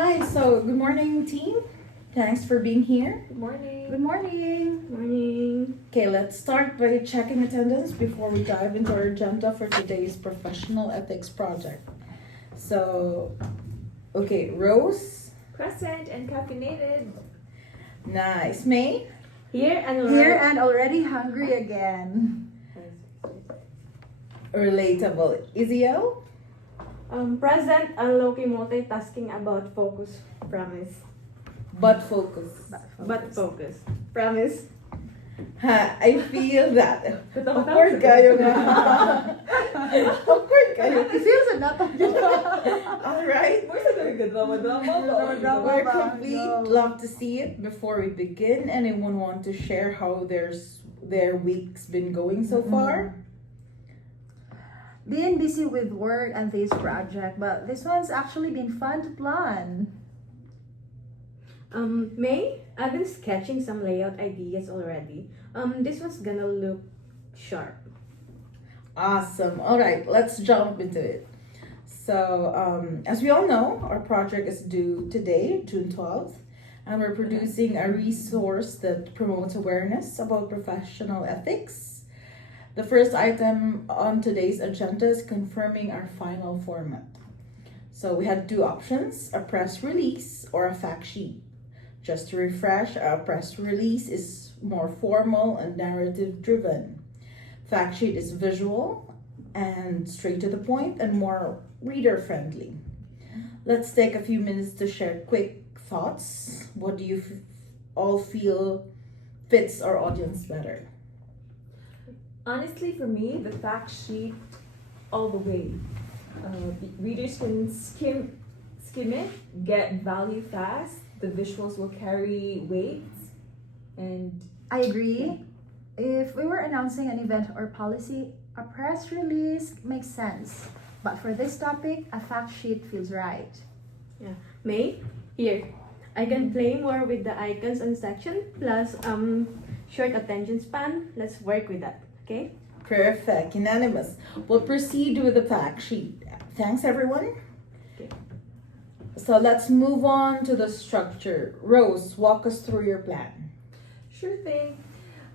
Hi, so good morning, team. Thanks for being here. Good morning. Good morning. Morning. Okay, let's start by checking attendance before we dive into our agenda for today's professional ethics project. So, okay, Rose, Present and caffeinated. nice. May, Here and Here and already hungry again. relatable. Iziel, Present and low-key multitasking about focus. Promise. but focus. But focus. Promise. Ha, I feel that. Totoo Awkward kayo nga. Awkward kayo. It feels a not Alright. Drama We're ba? complete. No. Love to see it. Before we begin, anyone want to share how their week's been going so far? Being busy with work and this project, but this one's actually been fun to plan. May, I've been sketching some layout ideas already. This one's gonna look sharp. Awesome. All right, let's jump into it. So, as we all know, our project is due today, June 12th, and we're producing a resource that promotes awareness about professional ethics. The first item on today's agenda is confirming our final format. So, we had two options, a press release or a fact sheet. Just to refresh, a press release is more formal and narrative driven. Fact sheet is visual and straight to the point and more reader friendly. Let's take a few minutes to share quick thoughts. What do you all feel fits our audience better? Honestly, for me, the fact sheet all the way. Readers can skim it, get value fast. The visuals will carry weight, and I agree. If we were announcing an event or policy, a press release makes sense. But for this topic, a fact sheet feels right. May, here. I can play more with the icons and section plus short attention span. Let's work with that. Okay? Perfect, unanimous. We'll proceed with the fact sheet. Thanks, everyone. Okay. So let's move on to the structure. Rose, walk us through your plan. sure thing.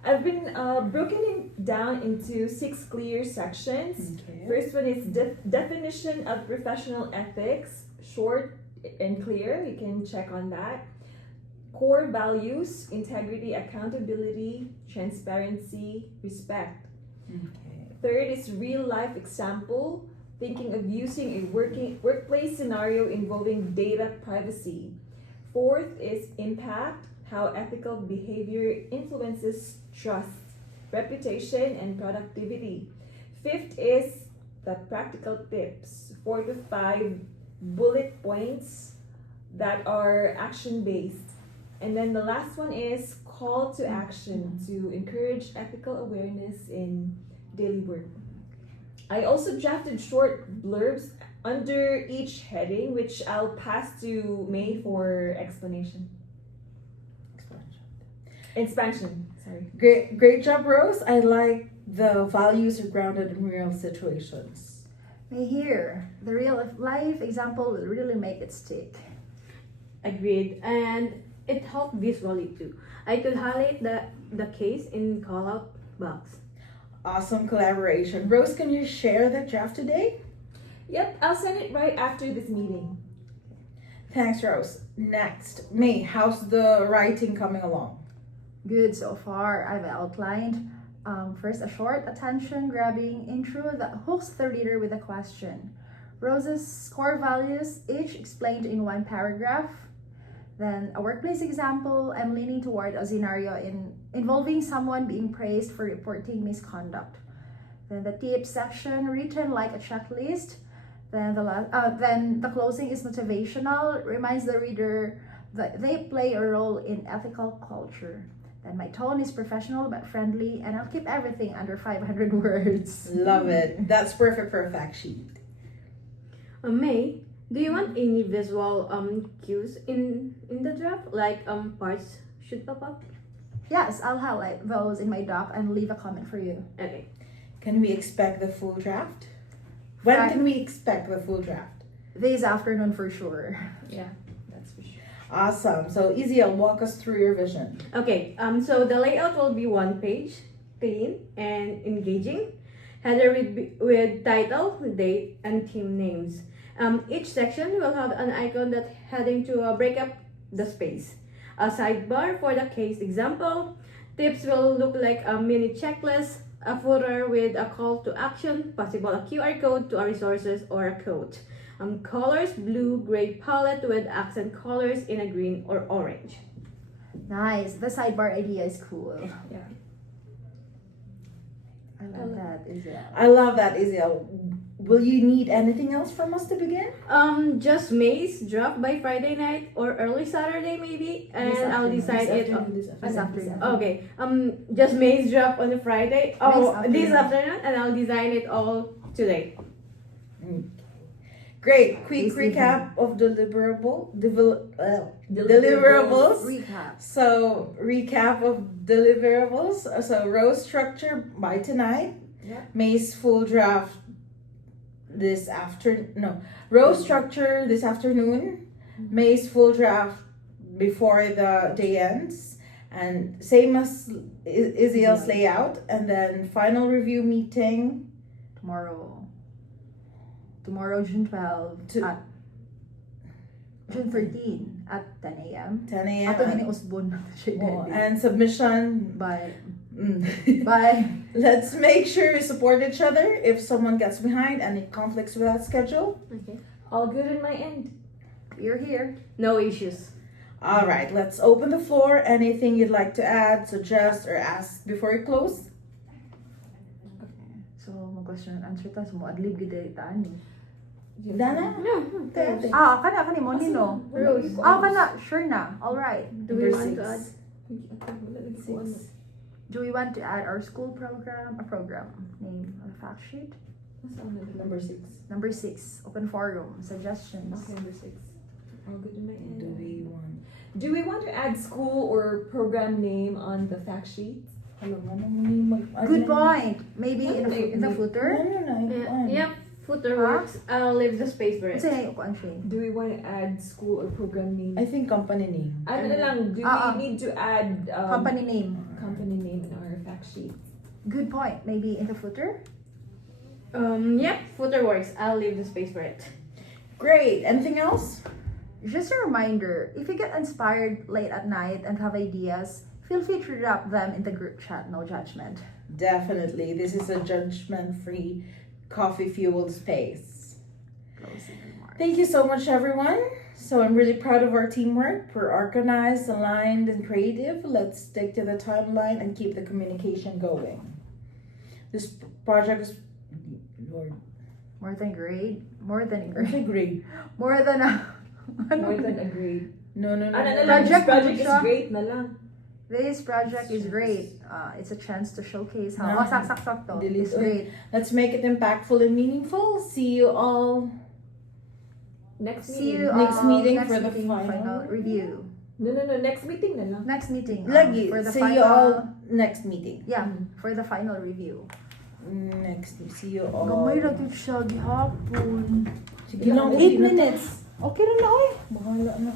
I've been broken it down into 6 clear sections. Okay. First one is definition of professional ethics, short and clear. You can check on that. Core values: integrity, accountability, transparency, respect. Okay. Third is real life example, thinking of using a workplace scenario involving data privacy. Fourth is impact, how ethical behavior influences trust, reputation, and productivity. Fifth is the practical tips, 4 to 5 bullet points that are action based. And then the last one is call to action to encourage ethical awareness in daily work. I also drafted short blurbs under each heading, which I'll pass to May for explanation. Expansion, sorry. Great job, Rose. I like the values are grounded in real situations. May here, the real life example will really make it stick. Agreed. And it helped visually too. I could highlight the case in call-out box. Awesome collaboration. Rose, can you share the draft today? Yep, I'll send it right after this meeting. Thanks, Rose. Next, May, how's the writing coming along? Good so far. I've outlined first a short attention grabbing intro that hooks the reader with a question. Rose's core values, each explained in one paragraph. Then a workplace example, I'm leaning toward a scenario involving someone being praised for reporting misconduct. Then the tips section written like a checklist. Then the closing is motivational, reminds the reader that they play a role in ethical culture. Then my tone is professional but friendly, and I'll keep everything under 500 words. Love it. That's perfect for a fact sheet. May, do you want any visual cues in the draft? Like parts should pop up? Yes, I'll highlight those in my doc and leave a comment for you. Okay. Can we expect the full draft? When Fri- can we expect the full draft? This afternoon for sure. Yeah, that's Awesome. So Izzy, walk us through your vision. Okay, so the layout will be one page, clean and engaging. Header with title, date, and team names. Each section will have an icon that heading to break up the space. A sidebar for the case example. Tips will look like a mini checklist, a footer with a call to action, possible a QR code to our resources or a quote. Colors, blue, gray palette with accent colors in a green or orange. Nice. The sidebar idea is cool. Yeah. I love that. Is it? I love that, Izzy. Will you need anything else from us to begin? Just May's drop by Friday night or early Saturday maybe, and I'll decide it. This afternoon. Okay. Just May's drop on the Friday. This afternoon, and I'll design it all today. Great. Quick This recap of deliverables. Recap. So recap of deliverables. So row structure by tonight. Yeah. May's full draft this afternoon. No, row structure this afternoon. May's full draft before the day ends, and same as Izzy's layout. And then final review meeting. Tomorrow, June 12 To- at June 13 at 10 a.m. 10 a.m. Ato ni usbon Oh, and submission. Bye. Mm. Bye. Let's make sure we support each other. If someone gets behind, any conflicts with that schedule. Okay. All good on my end. You're here. No issues. All right, let's open the floor. Anything you'd like to add, suggest, or ask before we close? So, mag-question and answer tayo. Adlib gid ani. Dana? No. Tete. Kani mo nino. Rose. Kana, sure na. All right. Do we Number want to six. add? Six. Do we want to add our school program, a program name on the fact sheet? Number 6. Number 6, open forum, suggestions. Okay, number 6. All good on my end. Do we want? Do we want to add school or program name on the fact sheet? Good point. Maybe in the No, footer. no. Yep. Footer works. I'll leave the space for it. Say, upuan siya. Do we want to add school or program name? I think company name. Ano na lang, do we need to add Company name. company name in our fact sheet? Good point. Maybe in the footer. Yep. Footer works. I'll leave the space for it. Great. Anything else? Just a reminder, if you get inspired late at night and have ideas, feel free to drop them in the group chat, no judgment. Definitely. This is a judgment-free, coffee-fueled space. Closing remarks. Thank you so much, everyone. So I'm really proud of our teamwork. We're organized, aligned, and creative. Let's stick to the timeline and keep the communication going. This project is More than great. More than What's great. a grade? More than a... More than a grade. No. Ano na lang, this Project project is siya. great na lang. This project is great. It's a chance to showcase how... No. sak to. Delete. It's great. Let's make it impactful and meaningful. See you all. Next See meeting. you Next meeting next for the meeting, final review. No, next meeting na lang. Next meeting. Lagi. For the See final... you all next meeting. Yeah, for the final review. Next. See you all. Gamay ra gyud siya gihapon. Sige lang, 8 minutes. Okay na na, oy. Bahala na.